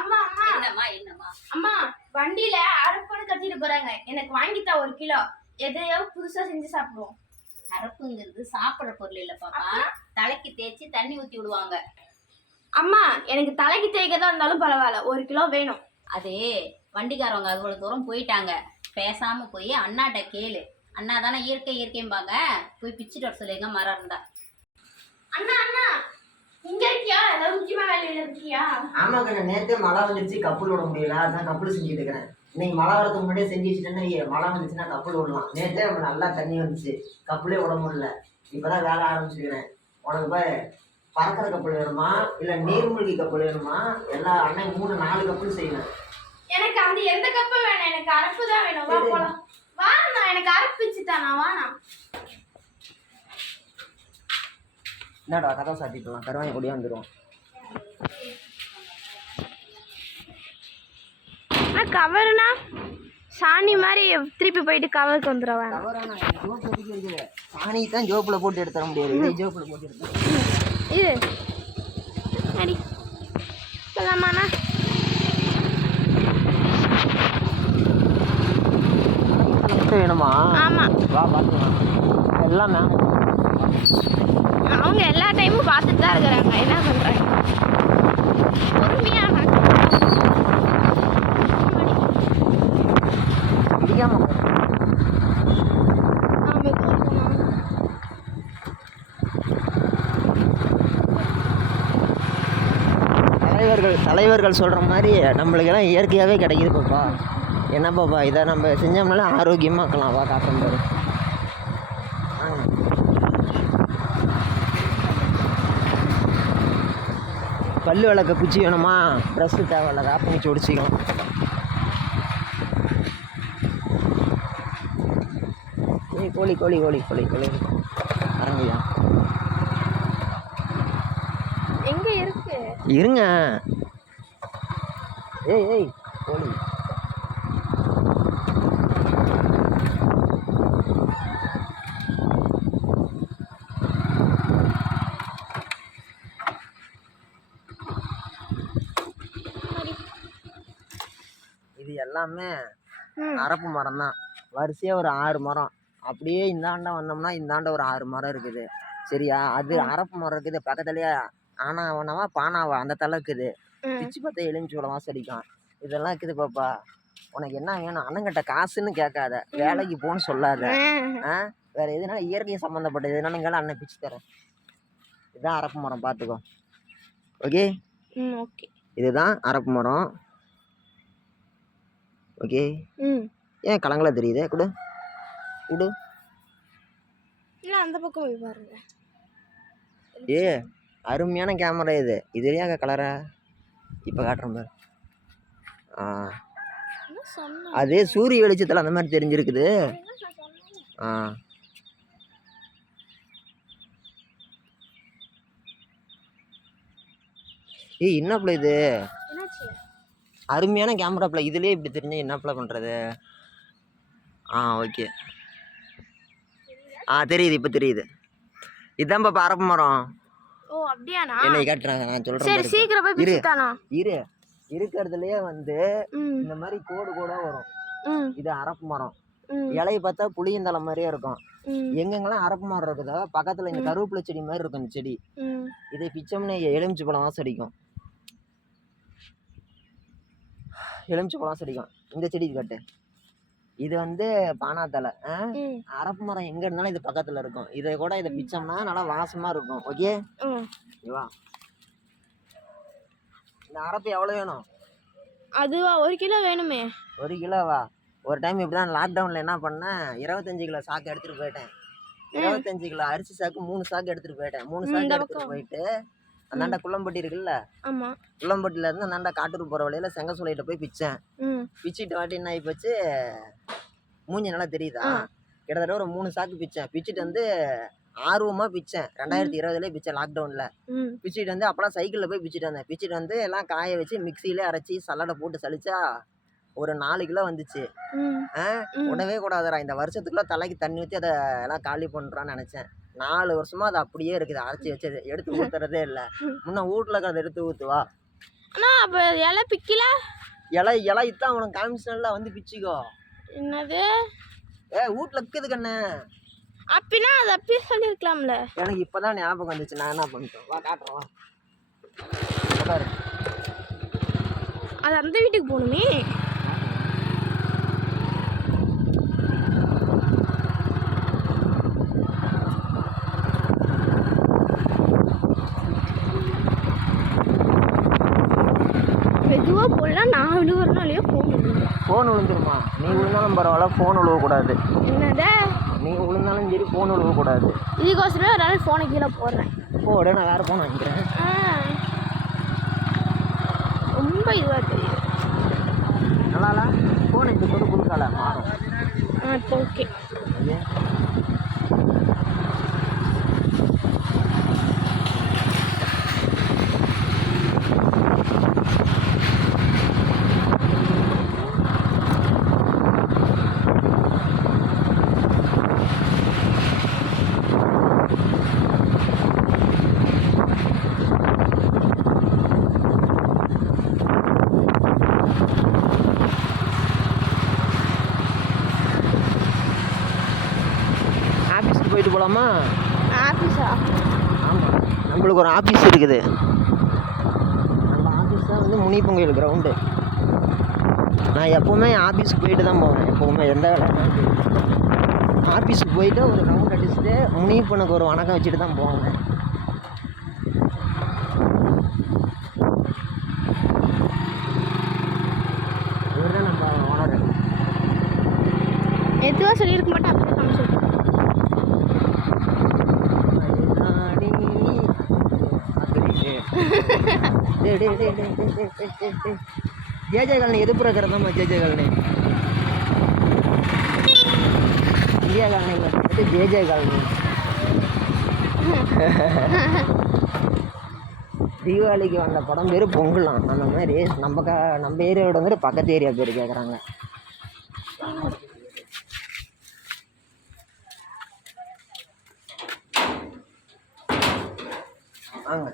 அம்மா அம்மா என்னம்மா அம்மா வண்டியில அரைப்பணம் கட்டிட்டு போறாங்க, எனக்கு வாங்கித்தா 1 கிலோ. எதையோ புதுசா செஞ்சு சாப்பிடுவோம். அரப்புங்கிறது சாப்பிட்ற பொருள் இல்ல பாப்பா, தலைக்கு தேய்ச்சி தண்ணி ஊத்தி விடுவாங்க. அம்மா எனக்கு தலைக்கு தேய்க்கிறதா இருந்தாலும் பரவாயில்ல, 1 கிலோ வேணும். அது வண்டிக்காரவங்க அவ்வளவு தூரம் போயிட்டாங்க, பேசாம போய் அண்ணாட்ட கேளு. அண்ணா தானே இயற்கை இயற்கைம்பாங்க, போய் பிச்சுட்டு வர சொல்லுங்க மரம் இருந்தா. அண்ணா அண்ணா இங்க இருக்கியா? ஏதாவது முக்கியமா வேலையில இருக்கியா? ஆமா கண்ணா, நேற்றே மழை வந்துருச்சு, கப்பல் விட முடியல, அதான் கப்பல் செஞ்சுட்டு இருக்கிறேன். இன்னைக்கு மழை வரதுக்கு முன்னாடியே செஞ்சு வச்சுட்டேன்னா மழை வந்துச்சுன்னா கப்பல் விடலாம். நேற்றே நல்லா தண்ணி வந்துச்சு, கப்பலே விட முடியல. இப்போதான் வேலை ஆரம்பிச்சுக்கிறேன். உனக்கு பாரு, பறக்கிற கப்பல் வேணுமா இல்லை நீர்மூழ்கி கப்பல் வேணுமா? எல்லா அன்னைக்கு 3-4 கப்பல் செய்வேன். எனக்கு அந்த எந்த கப்பல் வேணும், எனக்கு அரப்பு தான் வேணும். வா போலாம். வா அண்ணா, எனக்கு அரப்பு வச்சுட்டானா? வாண்ணா. என்னடா கதை சாத்திக்கலாம், கருவாங்க கூடிய வந்துடும். கவர்னா சாணி மாதிரி திருப்பி போயிட்டு கவருக்கு வந்துடுவேன். கவரானா ஜோப்பு இருக்குது, சாணி தான் ஜோப்பில் போட்டு எடுத்துட முடியாது, இதே ஜோப்பில் போட்டு எடுத்து இது அடி போலாமாண்ணா? வேணுமா? ஆமா, வா பார்த்துக்கலாம். எல்லாமே அவங்க எல்லா டைமும் பார்த்துட்டு தான் இருக்கிறாங்க. என்ன பண்றாங்க? பொறுமையா பிடிக்காம தலைவர்கள் சொல்கிற மாதிரி நம்மளுக்கெல்லாம் இயற்கையாகவே கிடைக்குது பாப்பா. என்ன பாப்பா, இதை நம்ம செஞ்சோம்னால ஆரோக்கியமாக்கலாம். வா காட்டும் பாரு. பல்லு விளக்க குச்சி வேணுமா? ப்ரெஷ்ஷு தேவையில்ல, வேப்ப குச்சி ஒடிச்சிக்கலாம். கோழி கோழி கோழி கோழி கோழி அரங்கியா எங்க இருக்கு? இருங்க. ஏய் ஏய் கோழி. இது எல்லாமே அரப்பு மரம் தான். வரிசையாக ஒரு 6 மரம். அப்படியே இந்தாண்ட வந்தோம்னா இந்தாண்ட ஒரு 6 மரம் இருக்குது. சரியா? அது அரப்பு மரம் இருக்குது. பக்கத்துலேயே ஆனாவனவா பானாவா அந்த தலை இருக்குது. பிச்சு பார்த்தா எலுமிச்சோளம் வாசம் அடிக்கும். இதெல்லாம் இருக்குது பாப்பா. உனக்கு என்ன வேணும்? அண்ணங்கிட்ட காசுன்னு கேட்காத, வேலைக்கு போன்னு சொல்லாத. வேற எதுனா இயற்கை சம்மந்தப்பட்டது எதுனாலும் அண்ணன் பிச்சு தரேன். இதுதான் அரப்பு மரம், பார்த்துக்கோ. Okay okay. இதுதான் அரப்பு மரம். ஓகே. ஏன் கலங்களா தெரியுது? கொடு கொடு. இல்லை அந்த பக்கம் போய் பாருங்க. ஏ அருமையான கேமரா இது. இதுலையா கலரா? இப்போ காட்டுறேன் பாரு. அதே சூரிய வெளிச்சத்தில் அந்த மாதிரி தெரிஞ்சிருக்குது. ஏய் என்னப்பல இது? அருமையான கேமரா பிள்ளை. இதுலேயே இப்படி தெரிஞ்சா என்னப்பல பண்ணுறது? ஓகே. தெரியுது, இப்போ தெரியுது. இதுதான் பாப்பா அரப்பு மரம். ஓ அப்படியாண்ணா? என்னை காட்டுறாங்க, நான் சொல்கிறேன். சரி சீக்கிரம் போய் பிடிச்சிட்டானா? இரு. இருக்கிறதுலயே இந்த மாதிரி கோடு கோடா வரும். இது அரப்பு மரம். இலையை பார்த்தா புளியந்தலை மாதிரியே இருக்கும். எங்கெங்கெல்லாம் அரப்பு மரம் இருக்குதோ பக்கத்துல இந்த கருவேப்பிலை செடி மாதிரி இருக்கும். இந்த செடி இதை பிச்சோம்னு எலுமிச்சு பழம் வாசம் அடிக்கும். எலுமிச்சு பழம் வாசம் அடிக்கும். இந்த செடி கட்டு. இது பானாத்தலை. அரப்பு மரம் எங்க இருந்தாலும் இது பக்கத்துல இருக்கும். இதை கூட இதை பிச்சோம்னா நல்லா வாசமா இருக்கும். ஓகே வா. இந்த அரப்பு எவ்வளோ வேணும்? அதுவா 1 கிலோ வேணுமே. 1 கிலோவா? ஒரு டைம் இப்படி தான் லாக்டவுனில் என்ன பண்ணேன், 25 கிலோ சாக்கு எடுத்துகிட்டு போயிட்டேன். 25 கிலோ அரிசி சாக்கு 3 சாக்கு எடுத்துகிட்டு போயிட்டேன். 3 சாக்கு எடுத்துகிட்டு போயிட்டு அந்தாண்ட குள்ளம்பட்டி இருக்குல்ல, குள்ளம்பட்டியிலேருந்து அந்தாண்ட காட்டூர் போகிற வழியில் செங்கசோலையிட்ட போய் பிச்சேன். பிச்சுட்டு வாட்டி என்ன ஆகி போச்சு, மூஞ்சி நல்லா தெரியுதா? கிட்டத்தட்ட ஒரு 3 சாக்கு பிச்சேன். பிச்சுட்டு ஆர்வமாக பிச்சேன். 2020 பிச்சேன் லாக்டவுனில். பிச்சுட்டு அப்போலாம் சைக்கிளில் போய் பிச்சுட்டு வந்தேன். பிச்சுட்டு எல்லாம் காய வச்சு மிக்சியிலே அரைச்சி சல்லடை போட்டு சலிச்சா ஒரு 4 கிலோ வந்துச்சு. விடவே கூடாதுடா, இந்த வருஷத்துக்குள்ள தலைக்கு தண்ணி ஊற்றி அதை எல்லாம் காலி பண்ணுறான்னு நினச்சேன். 4 வருஷமா அது அப்படியே இருக்குது. அரைச்சி வச்சது எடுத்து ஊற்றுறதே இல்லை. முன்ன வீட்டில் இருக்கிறத எடுத்து ஊற்றுவா. அண்ணா அப்போ இலை பிக்கல இலை இத்தான் உனக்கு காமிச்சனல்ல வந்து பிச்சுக்கோ. என்னது வீட்டில் இருக்குது கண்ணே. அப்படின்னா அது அப்பயே சொல்லியிருக்கலாம்ல. எனக்கு இப்போதான் ஞாபகம் வந்துச்சு. நான் என்ன பண்ணிட்டேன், வா காட்டுறேன் வா. உட்காரு. அது அந்த வீட்டுக்கு போகணுமே. மெதுவாக போடலாம். நான் விழுவுறனாலேயே ஃபோன் விழுந்துருமா? நீ விழுந்தாலும் பரவாயில்ல, ஃபோன் விழுவக்கூடாது. என்னது? நீ விழுந்தாலும் சரி, ஃபோன் விழுவக்கூடாது. இதுக்கோசரம் ஒரு நாள் ஃபோனை கீழே போடுறேன். போட நான் வேறு ஃபோன் வாங்கிக்கிறேன். ரொம்ப இதுவாக தெரியுது. நல்லா ஃபோன் இப்படி போட்டு கொடுக்கல மாறும். இப்போ ஓகே. ஆஃபீஸுக்கு போயிட்டு போகலாமா? ஆஃபீஸா? ஆமாம், நம்மளுக்கு ஒரு ஆஃபீஸ் இருக்குது. நம்ம ஆஃபீஸ் தான் வந்து முனிப்பொங்கல் கிரவுண்டு. நான் எப்போவுமே ஆஃபீஸுக்கு போயிட்டு தான் போவேன். எப்போவுமே எந்த வேலைன்னா ஆஃபீஸுக்கு போயிட்டு ஒரு ரவுண்ட் அடிச்சுட்டு முனிப்பனுக்கு ஒரு வணக்கம் வச்சுட்டு தான் போவேன். இவர் தான் நம்ம ஓனர். எதுவாக சொல்லியிருக்க மாட்டேன். அப்படியே காமிச்சிருக்கேன். ஜேஜே காலனி எது பிரகாரம்மா? JJ colony India colony JJ colony. தீபாவளிக்கு வந்த படம் பேர் பொங்கலாம். அந்த மாதிரி நம்ம ஏரியாவோட வந்து பக்கத்து ஏரியா பேர் கேட்குறாங்க. வாங்க.